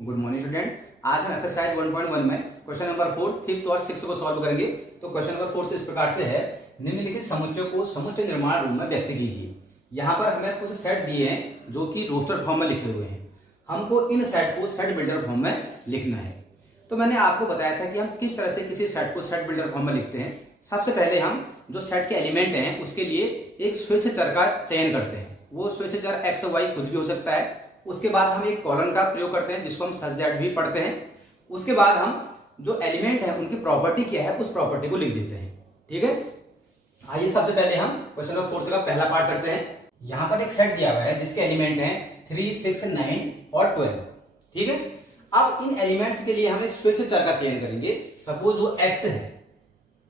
Good morning student. आज हम exercise 1.1 में क्वेश्चन नंबर 4, 5th और 6th को सॉल्व करेंगे। तो क्वेश्चन नंबर 4 इस प्रकार से है, निम्नलिखित समुच्चयों को समुच्चय निर्माण रूप में व्यक्त कीजिए। यहाँ पर हमें कुछ सेट दिए हैं जो कि रोस्टर फॉर्म में लिखे हुए हैं। हमको इन सेट को सेट बिल्डर फॉर्म में लिखना है। तो मैंने आपको बताया था कि हम किस तरह से किसी सेट को सेट बिल्डर फॉर्म में लिखते हैं। सबसे पहले हम जो सेट के एलिमेंट हैं उसके लिए एक स्वेच्छ चर का चयन करते हैं। वो स्वेच्छ चर एक्स वाई कुछ भी हो सकता है। उसके बाद हम एक कॉलन का प्रयोग करते हैं जिसको हम सच दैट भी पढ़ते हैं। उसके बाद हम जो एलिमेंट है उनकी प्रॉपर्टी क्या है उस प्रॉपर्टी को लिख देते हैं। ठीक है, आइए सबसे पहले हम क्वेश्चन नंबर 4 का पहला पार्ट करते हैं। यहाँ पर एक सेट दिया हुआ है जिसके एलिमेंट हैं 3, 6, 9 और 12। ठीक है, अब इन एलिमेंट्स के लिए हम एक स्वेच्छ चर का चयन करेंगे। सपोज वो एक्स है,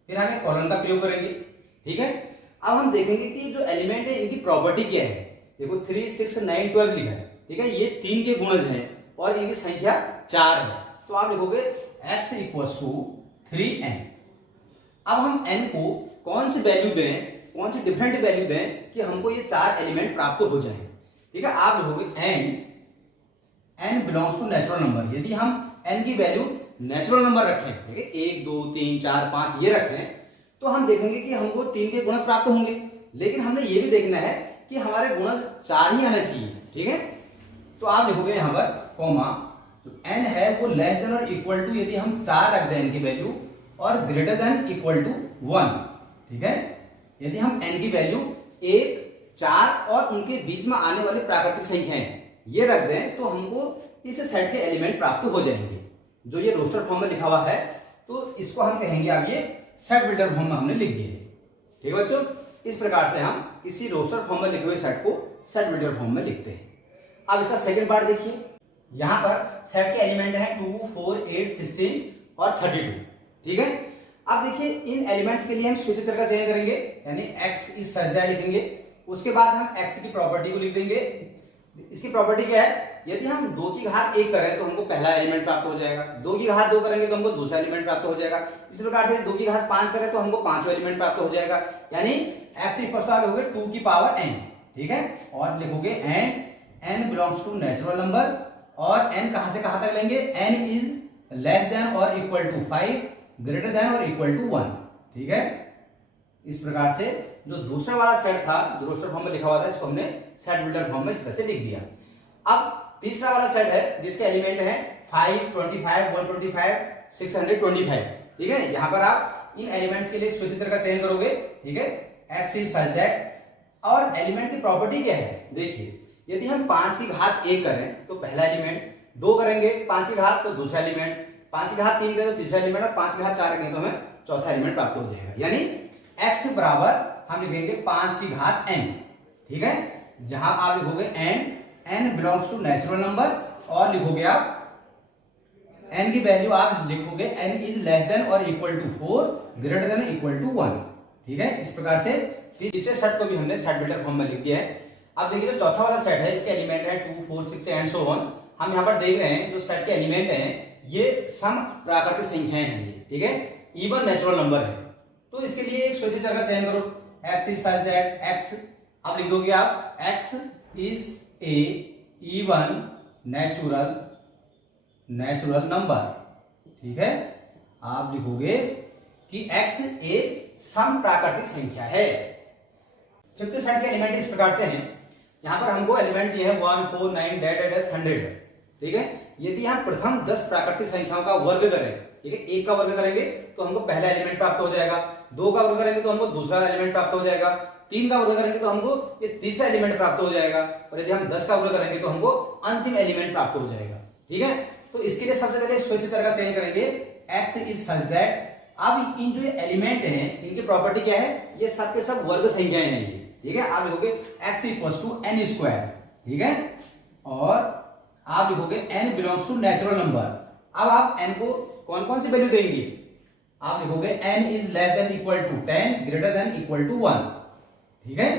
फिर हम एक कॉलन का प्रयोग करेंगे। ठीक है, अब हम देखेंगे कि जो एलिमेंट है इनकी प्रॉपर्टी क्या है। देखो 3, 6, 9, 12 लिखा है। ठीक है, ये 3 के गुणज हैं और इनकी संख्या 4 है। तो आप लिखोगे x इक्वल्स टू 3n। अब हम n को कौन सी वैल्यू दें, कौन सी डिफरेंट वैल्यू दें कि हमको ये 4 एलिमेंट प्राप्त हो जाएं। ठीक है, आप लिखोगे n belongs to natural number. यदि हम n की वैल्यू नेचुरल नंबर रखें, ठीक है 1, 2, 3, 4, 5 ये रखें, तो हम देखेंगे कि हमको 3 के गुणज प्राप्त होंगे। लेकिन हमने ये भी देखना है कि हमारे गुणज 4 ही आना चाहिए। ठीक है, तो आप लिखोगे यहां पर कॉमा, तो n है वो लेस देन और इक्वल टू, यदि हम 4 रख दें n की वैल्यू, और ग्रेटर देन इक्वल टू 1। ठीक है, यदि हम n की वैल्यू 1, 4 और उनके बीच में आने वाली प्राकृतिक संख्याएं ये रख दें तो हमको इस सेट के एलिमेंट प्राप्त हो जाएंगे। जो ये रोस्टर फॉर्म में लिखा हुआ है तो इसको हम कहेंगे आगे सेट बिल्डर फॉर्म में हमने लिख दिए। ठीक है बच्चों, इस प्रकार से हम किसी रोस्टर फॉर्म में लिखे हुए सेट को सेट बिल्डर फॉर्म में लिखते हैं। अब इसका सेकंड पार्ट देखिए। यहां पर सेट के एलिमेंट हैं 2, 4, 8, 16 और 32। ठीक है, अब देखिए इन एलिमेंट्स के लिए हम स्वेच्छ चर का चयन करेंगे, यानी x इज सच दैट लिखेंगे। उसके बाद हम x की प्रॉपर्टी को लिख देंगे। इसकी प्रॉपर्टी क्या है, यदि हम 2 की घात 1 करें तो हमको पहला एलिमेंट प्राप्त हो जाएगा, 2 की घात 2 करेंगे तो हमको दूसरा एलिमेंट प्राप्त हो जाएगा। इस प्रकार से 2 की घात 5 करें तो हमको पांचवा एलिमेंट प्राप्त हो जाएगा, यानी x इक्वल टू आप लिखोगे 2 की पावर n। ठीक है, और लिखोगे n belongs to natural number, और n कहां से कहां तक लेंगे, n इज लेस देन और इक्वल टू 5, ग्रेटर देन और इक्वल टू 1। ठीक है, इस प्रकार से जो दूसरा वाला सेट था जो रोस्टर फॉर्म में लिखा हुआ था इसको हमने सेट बिल्डर फॉर्म में इस तरह से लिख दिया। अब तीसरा वाला सेट है जिसके एलिमेंट है 5, 25, 125, 625। ठीक है, यहां पर आप इन एलिमेंट्स के लिए स्वेच्छ चर का चयन करोगे। ठीक है, x इज सच दैट, और एलिमेंट की प्रॉपर्टी क्या है, देखिए यदि हम 5 की घात 1 करें तो पहला एलिमेंट, 2 करेंगे 5 की घात तो दूसरा एलिमेंट, 5 की घात 3 करें तो तीसरा एलिमेंट, और 5 की घात 4 करें तो हमें चौथा एलिमेंट प्राप्त हो जाएगा। यानी x के बराबर हम लिखेंगे 5 की घात n। ठीक है, जहां आप लिखोगे n belongs to natural number, और लिखोगे आप n की वैल्यू आप लिखोगे n इज लेस देन और equal to 4, greater than equal to 1। ठीक है, इस प्रकार से तीसरे सेट को भी हमने सेट बिल्डर फॉर्म में लिख दिया है। अब देखिए जो चौथा वाला सेट है इसके एलिमेंट है 2, 4, 6 एंड सो ऑन। हम यहाँ पर देख रहे हैं जो सेट के एलिमेंट हैं ये सम प्राकृतिक संख्याएं हैं ये। ठीक है, इवन नेचुरल नंबर है। तो इसके लिए एक स्वेच्छ चर का चयन करो, x is such that x, अब लिख दोगे आप x is a even natural number. ठीक है, आप लिखोगे कि x एक सम प्राकृतिक संख्या है। फिफ्थ सेट के एलिमेंट इस प्रकार से हैं। यहां पर हमको एलिमेंट दिए हैं 1, 4, 9, 100। ठीक है, यदि हम प्रथम 10 प्राकृतिक संख्याओं का वर्ग करें, ठीक है 1 का वर्ग करेंगे तो हमको पहला एलिमेंट प्राप्त हो जाएगा, 2 का वर्ग करेंगे तो हमको दूसरा एलिमेंट प्राप्त हो जाएगा, 3 का वर्ग करेंगे तो हमको ये तीसरा एलिमेंट प्राप्त हो जाएगा, और यदि हम 10 का वर्ग करेंगे तो हमको अंतिम एलिमेंट प्राप्त हो जाएगा। ठीक है, तो इसके लिए सबसे पहले स्वेच्छ चर का चयन करेंगे, x इज सच दैट। अब इन जो एलिमेंट हैं इनकी प्रॉपर्टी क्या है, ये सब के सब वर्ग संख्याएं हैं ये। ठीक है, आप लिखोगे x equals to n square. ठीक है, और आप लिखोगे n belongs to natural number. अब आप n को कौन कौन सी वैल्यू देंगे, आप लिखोगे n is less than equal to 10, greater than equal to 1। ठीक है,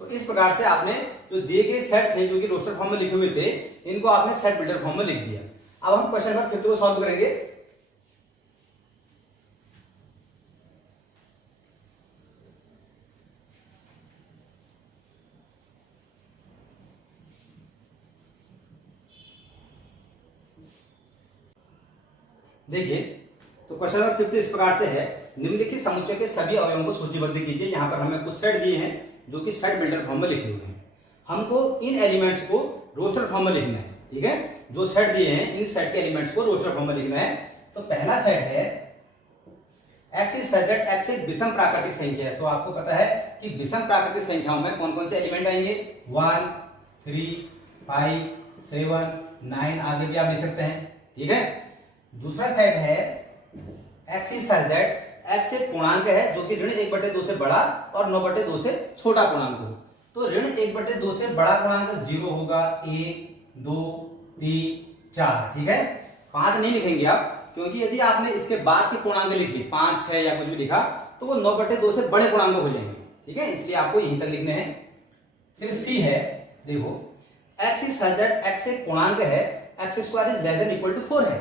तो इस प्रकार से आपने जो दिए गए सेट थे जो कि रोस्टर फॉर्म में लिखे हुए थे इनको आपने सेट बिल्डर फॉर्म में लिख दिया। अब हम क्वेश्चन नंबर 5 को सॉल्व करेंगे। देखिए, तो क्वेश्चन नंबर 5 इस प्रकार से है, निम्नलिखित समुच्चय के सभी अवयवों को सूचीबद्ध कीजिए। यहाँ पर हमें कुछ सेट दिए हैं जो कि सेट बिल्डर फॉर्म में लिखे हुए हैं। हमको इन एलिमेंट्स को रोस्टर फॉर्म में लिखना है, ठीक है। जो सेट दिए हैं इन सेट के एलिमेंट्स को रोस्टर फॉर्म में लिखना है। तो पहला सेट है x is such that x एक विषम प्राकृतिक संख्या है। तो आपको पता है कि विषम प्राकृतिक संख्याओं में कौन कौन से एलिमेंट आएंगे, 1, 3, 5, 7, 9 आगे भी आप लिख सकते हैं, ठीक है। दूसरा सेट है x is such that x एक पूर्णांक है जो कि ऋण 1/2 से बड़ा और 9/2 से छोटा पूर्णांक हो। तो ऋण 1/2 से बड़ा पूर्णांक 0 होगा, 1, 2, 3, 4, ठीक है। 5 नहीं लिखेंगे आप, क्योंकि यदि आपने इसके बाद के पूर्णांक लिखे 5, 6 या कुछ भी लिखा तो वो 9/2 से बड़े पूर्णांक हो जाएंगे, ठीक है। इसलिए आपको यहीं तक लिखने हैं। फिर सी है, देखो x is such that x एक पूर्णांक है, x² is less than equal to 4 है।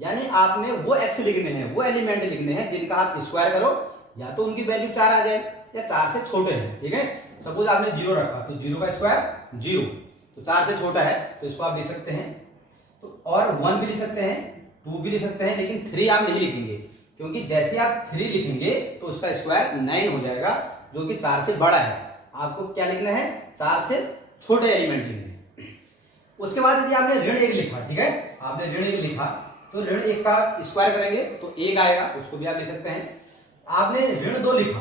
यानी आपने वो x लिखने हैं, वो एलिमेंट लिखने हैं जिनका आप स्क्वायर करो या तो उनकी वैल्यू 4 आ जाए या 4 से छोटे हैं, ठीक है। सपोज आपने 0 रखा तो 0 का स्क्वायर 0, तो 4 से छोटा है तो इसको आप लिख सकते हैं। तो और 1 भी लिख सकते हैं, 2 भी लिख सकते हैं, लेकिन 3 आप नहीं लिखेंगे, क्योंकि जैसे आप 3 लिखेंगे तो उसका स्क्वायर 9 हो जाएगा जो कि 4 से बड़ा है। आपको क्या लिखना है, 4 से छोटे एलिमेंट लिखने हैं। उसके बाद यदि आपने ऋण 1 लिखा, ठीक है, आपने ऋण 1 लिखा तो ऋण 1 का स्क्वायर करेंगे तो 1 आएगा, उसको भी आप लिख सकते हैं। आपने ऋण 2 लिखा,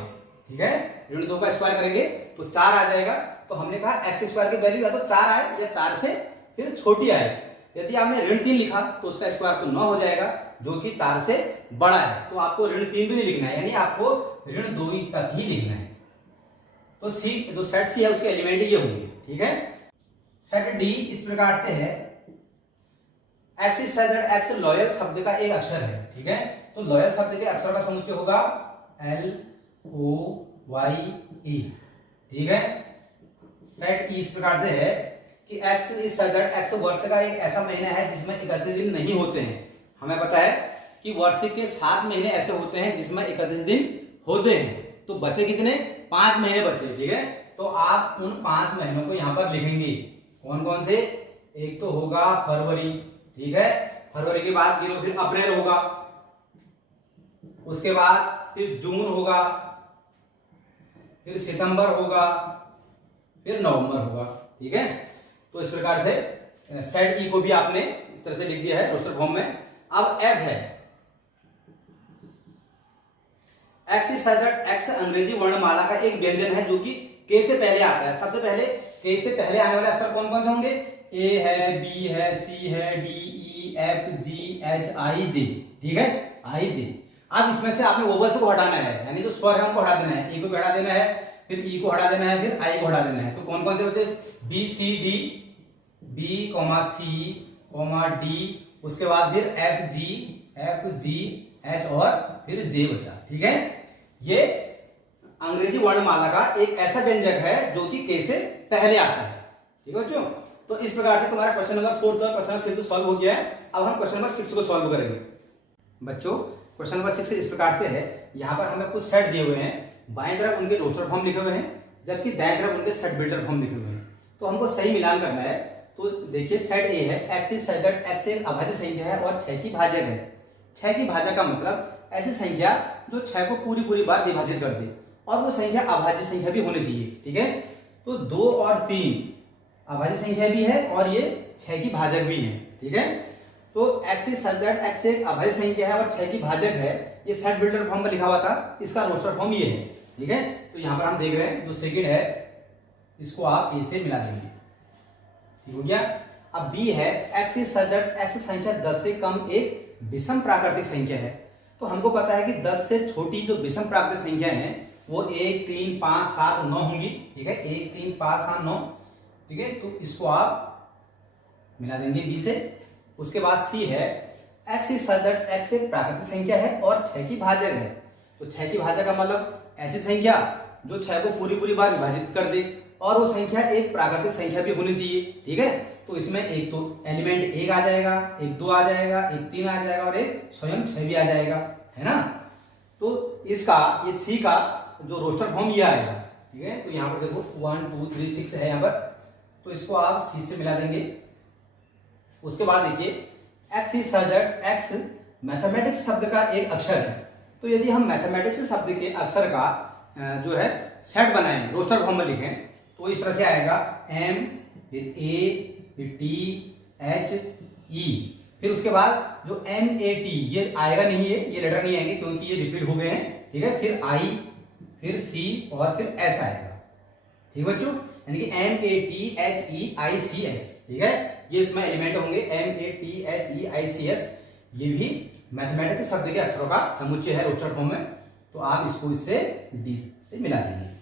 ठीक है, ऋण 2 का स्क्वायर करेंगे तो 4 आ जाएगा। तो हमने कहा x² की वैल्यू या तो 4 आए या 4 से फिर छोटी आए। यदि आपने ऋण 3 लिखा तो उसका स्क्वायर तो 9 हो जाएगा जो कि 4 से बड़ा है। तो आपको ऋण 3 भी नहीं लिखना है, यानी आपको ऋण 2 तक ही लिखना है। तो सी, जो सेट सी है उसके एलिमेंट ये होंगे, ठीक है। सेट डी इस प्रकार से है, x is such that x loyal शब्द का एक अक्षर है, ठीक है। तो लॉयल शब्द के अक्षर का समुच्चय होगा LOYE, ठीक है। सेट ई इस प्रकार से है कि x is such that x वर्ष का एक ऐसा महीना है जिसमें 31 दिन नहीं होते हैं। हमें पता है कि वर्ष के 7 महीने ऐसे होते हैं जिसमें 31 दिन होते हैं। तो बचे कितने, 5 महीने बचे, ठीक है। तो आप उन 5 महीनों को यहाँ पर लिखेंगे। कौन कौन से, एक तो होगा फरवरी, ठीक है, फरवरी के बाद गिरो फिर अप्रैल होगा, उसके बाद फिर जून होगा, फिर सितंबर होगा, फिर नवंबर होगा, ठीक है। तो इस प्रकार से सेट ई को भी आपने इस तरह से लिख दिया है रोस्टर फॉर्म में। अब एफ है, x is such that x अंग्रेजी वर्णमाला का एक व्यंजन है जो कि के से पहले आता है। सबसे पहले के से पहले आने वाले अक्षर कौन कौन से होंगे, ए है, बी है, सी है, डी, ई, एफ, जी, एच, आई, जे, ठीक है, आई, जे। अब इसमें से आपने वोवेल्स को हटाना है, यानी जो स्वर है उनको हटा देना है। ए को हटा देना है, फिर ई को हटा देना है, फिर आई को हटा देना है। तो कौन कौन से बचे, बी, सी, डी, बी, सी, डी, उसके बाद फिर एफ, जी, एच और फिर जे बचा, ठीक है। ये अंग्रेजी वर्णमाला का एक ऐसा व्यंजक है जो कि के से पहले आता है, ठीक है बच्चों। तो इस प्रकार से तुम्हारा क्वेश्चन नंबर 4 और क्वेश्चन नंबर 5 सॉल्व हो गया है। अब हम क्वेश्चन नंबर 6 को सॉल्व करेंगे। बच्चों क्वेश्चन नंबर 6 इस प्रकार से है, यहाँ पर हमें कुछ सेट दिए हुए हैं, बाएं तरफ उनके रोस्टर फॉर्म लिखे हुए हैं, जबकि दाएं तरफ उनके सेट बिल्डर फॉर्म लिखे हुए हैं। तो हमको सही मिलान करना है। तो देखिए सेट ए है, x is such that x एक अभाज्य संख्या है और 6 की भाजक है। 6 की भाजक का मतलब ऐसी संख्या जो 6 को पूरी बार विभाजित कर दे, और वो संख्या अभाज्य संख्या भी होनी चाहिए, ठीक है। तो 2 और 3 अभाज्य संख्या भी है और ये 6 की भाजक भी है, ठीक है। तो x is such that x एक अभाज्य संख्या है और 6 की भाजक है। ये सेट बिल्डर फॉर्म में लिखा हुआ था, इसका रोस्टर फॉर्म ये है, ठीक है। तो यहाँ पर हम देख रहे हैं जो सेकंड है इसको आप ए से मिला देंगे, ठीक हो गया। अब b है, x is such that x संख्या 10 से कम एक विषम प्राकृतिक संख्या है। तो हमको पता है कि 10 से छोटी जो विषम प्राकृतिक संख्या है वो 1, 3, 5, 7, 9 होंगी, ठीक है। 1, 3, 5, 7, 9, ठीक है। तो इसको आप मिला देंगे b से। उसके बाद c है, x is such that x एक प्राकृतिक संख्या है और 6 की भाजक है। तो 6 की भाजक का मतलब ऐसी संख्या जो 6 को पूरी बार विभाजित कर दे, और वो संख्या एक प्राकृतिक संख्या भी होनी चाहिए, ठीक है। तो इसमें एक तो एलिमेंट 1 आ जाएगा, एक 2 आ जाएगा, एक 3 आ जाएगा और एक स्वयं 6 भी आ जाएगा, है ना। तो इसका ये c का जो रोस्टर फॉर्म ये आएगा, ठीक है। तो यहाँ पर देखो 1, 2, 3, 6 है यहाँ पर, तो इसको आप c से मिला देंगे। उसके बाद देखिए x is such that x mathematics शब्द का एक अक्षर है। तो यदि हम मैथमेटिक्स शब्द के अक्षर का जो है सेट बनाएं, रोस्टर फॉर्म में लिखें, तो इस तरह से आएगा M, फिर A, फिर T, H, E। फिर उसके बाद जो MAT ये आएगा नहीं है, ये लेटर नहीं आएंगे क्योंकि ये रिपीट हो गए हैं, ठीक है। फिर I, फिर C और फिर S आएगा, ठीक है बच्चों। यानी कि MATHEICS, ठीक है। ये इसमें एलिमेंट होंगे MATHEICS। ये भी मैथमेटिक्स शब्द के अक्षरों का समुच्चय है रोस्टर फॉर्म में। तो आप इसको इससे डी से मिला देंगे।